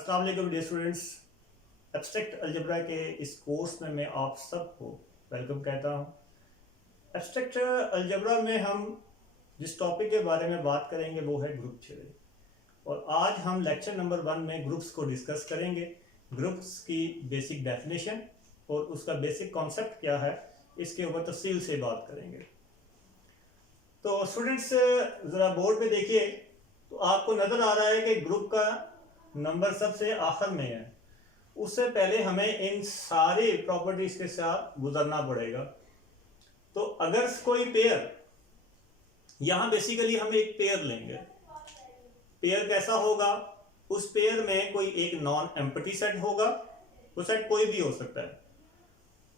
अस्सलाम वालेकुम dear students. Abstract algebra के इस कोर्स में मैं आप सबको वेलकम कहता हूँ। एब्स्ट्रैक्ट अलजेब्रा में हम जिस टॉपिक के बारे में बात करेंगे वो है ग्रुप थ्योरी, और आज हम लेक्चर नंबर 1 में ग्रुप्स को डिस्कस करेंगे। ग्रुप्स की बेसिक डेफिनेशन और उसका बेसिक कॉन्सेप्ट क्या है, इसके ऊपर तफसील से बात करेंगे। तो स्टूडेंट्स ज़रा बोर्ड पे देखिए, तो आपको नज़र आ रहा है कि ग्रुप का नंबर सबसे आखिर में है। उससे पहले हमें इन सारी प्रॉपर्टीज के साथ गुजरना पड़ेगा। तो अगर कोई पेयर, यहाँ बेसिकली हम एक पेयर लेंगे। पेयर कैसा होगा? उस पेयर में कोई एक नॉन एम्प्टी सेट होगा, वो सेट कोई भी हो सकता है,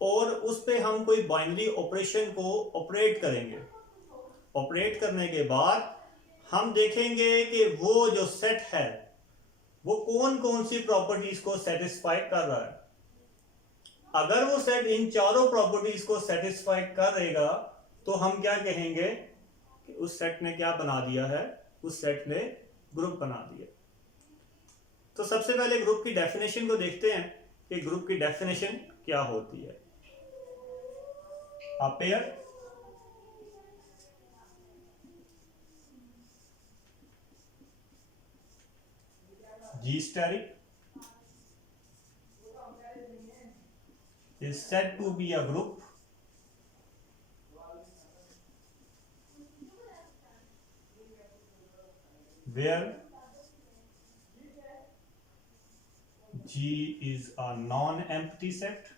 और उस पे हम कोई बाइनरी ऑपरेशन को ऑपरेट करेंगे। ऑपरेट करने के बाद हम देखेंगे कि वो जो सेट है वो कौन कौन सी प्रॉपर्टीज को सेटिस्फाई कर रहा है। अगर वो सेट इन चारों प्रॉपर्टीज को सेटिस्फाई करेगा तो हम क्या कहेंगे कि उस सेट ने क्या बना दिया है, उस सेट ने ग्रुप बना दिया। तो सबसे पहले ग्रुप की डेफिनेशन को देखते हैं कि ग्रुप की डेफिनेशन क्या होती है। A pair G steric is said to be a group where G is a non-empty set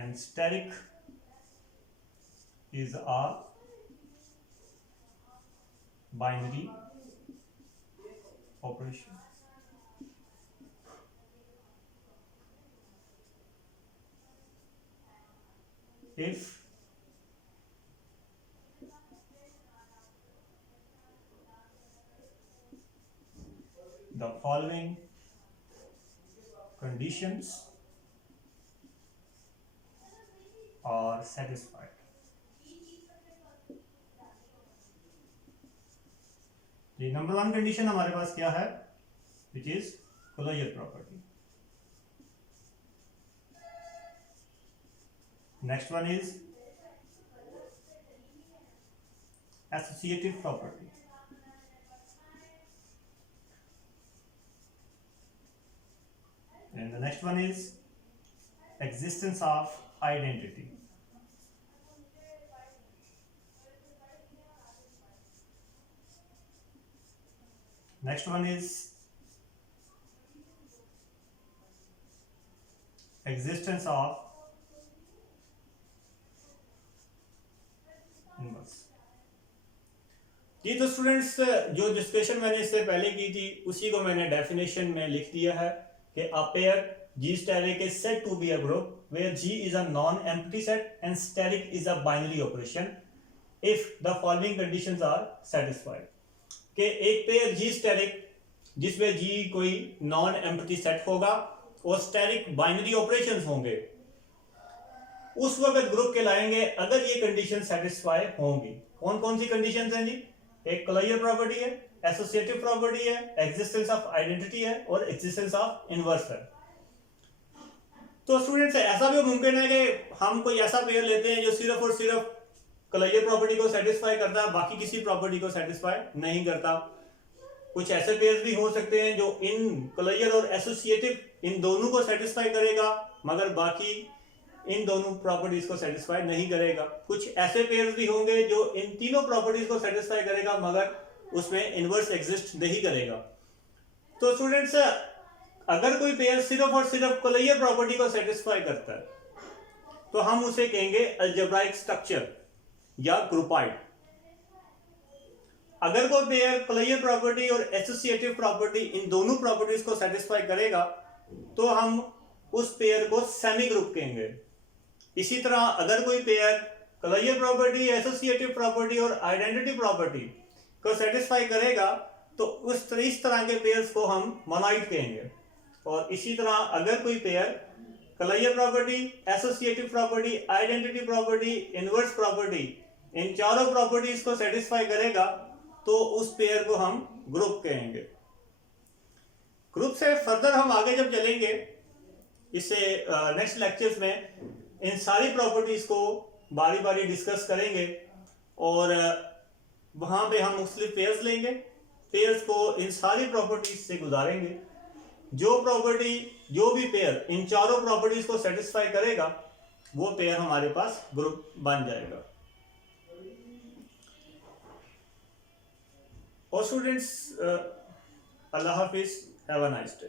and steric is a binary operation. If the following conditions are satisfied. ये number 1 condition हमारे पास क्या है, which is closure property. Next one is associative property. And the next one is existence of identity. Next one is existence of inverse. ये तो students जो discussion मैंने इससे पहले की थी उसी को मैंने डेफिनेशन में लिख दिया है कि a pair G steric is said to be a group where G is a non-empty set and steric is a binary operation if the following conditions are satisfied. कि एक पेयर G steric जिसमें G कोई non-empty set होगा और steric binary operations होंगे, उस वक्त group कहलाएंगे अगर ये कंडीशन सेटिस्फाई होंगी। कौन कौन सी कंडीशंस हैं जी? एक क्लोजर प्रॉपर्टी है, एसोसिएटिव प्रॉपर्टी है, एग्जिस्टेंस ऑफ आइडेंटिटी है और एग्जिस्टेंस ऑफ इनवर्स है। तो स्टूडेंट्स ऐसा भी मुमकिन है कि हम कोई ऐसा पेयर लेते हैं जो सिर्फ और सिर्फ क्लोजर प्रॉपर्टी को सेटिस्फाई करता है, बाकी किसी प्रॉपर्टी को सेटिस्फाई नहीं करता। कुछ ऐसे पेयर्स भी हो सकते हैं जो इन क्लोजर और एसोसिएटिव इन दोनों को सेटिस्फाई करेगा मगर बाकी इन दोनों प्रॉपर्टीज को सेटिस्फाई नहीं करेगा। कुछ ऐसे पेयर्स भी होंगे जो इन तीनों प्रॉपर्टीज को सेटिस्फाई करेगा मगर उसमें इनवर्स एग्जिस्ट नहीं करेगा। तो स्टूडेंट्स अगर कोई पेयर सिर्फ और सिर्फ क्लोजर प्रॉपर्टी को सेटिस्फाई करता है तो हम उसे कहेंगे अलजेब्राइक स्ट्रक्चर या ग्रुपाइड। अगर कोई पेयर क्लोजर प्रॉपर्टी और एसोसिएटिव प्रॉपर्टी इन दोनों प्रॉपर्टीज को सेटिस्फाई करेगा तो हम उस पेयर को सेमी ग्रुप कहेंगे। इसी तरह अगर कोई pair closure property, associative property और आइडेंटिटी प्रॉपर्टी को सेटिस्फाई करेगा तो इस तरह के पेयर्स को हम मोनोइड कहेंगे। और इसी तरह अगर कोई pair closure property, associative property, identity property, inverse property इन चारों प्रॉपर्टीज को सेटिस्फाई करेगा तो उस पेयर को हम ग्रुप कहेंगे। ग्रुप से फर्दर हम आगे जब चलेंगे इससे नेक्स्ट लेक्चर्स में इन सारी प्रॉपर्टीज को बारी बारी डिस्कस करेंगे और वहां पे हम मुख्तलिफ पेयर्स लेंगे, पेयर्स को इन सारी प्रॉपर्टीज से गुजारेंगे। जो भी पेयर इन चारों प्रॉपर्टीज को सेटिस्फाई करेगा वो पेयर हमारे पास ग्रुप बन जाएगा। और students, Allah Hafiz, have a nice day.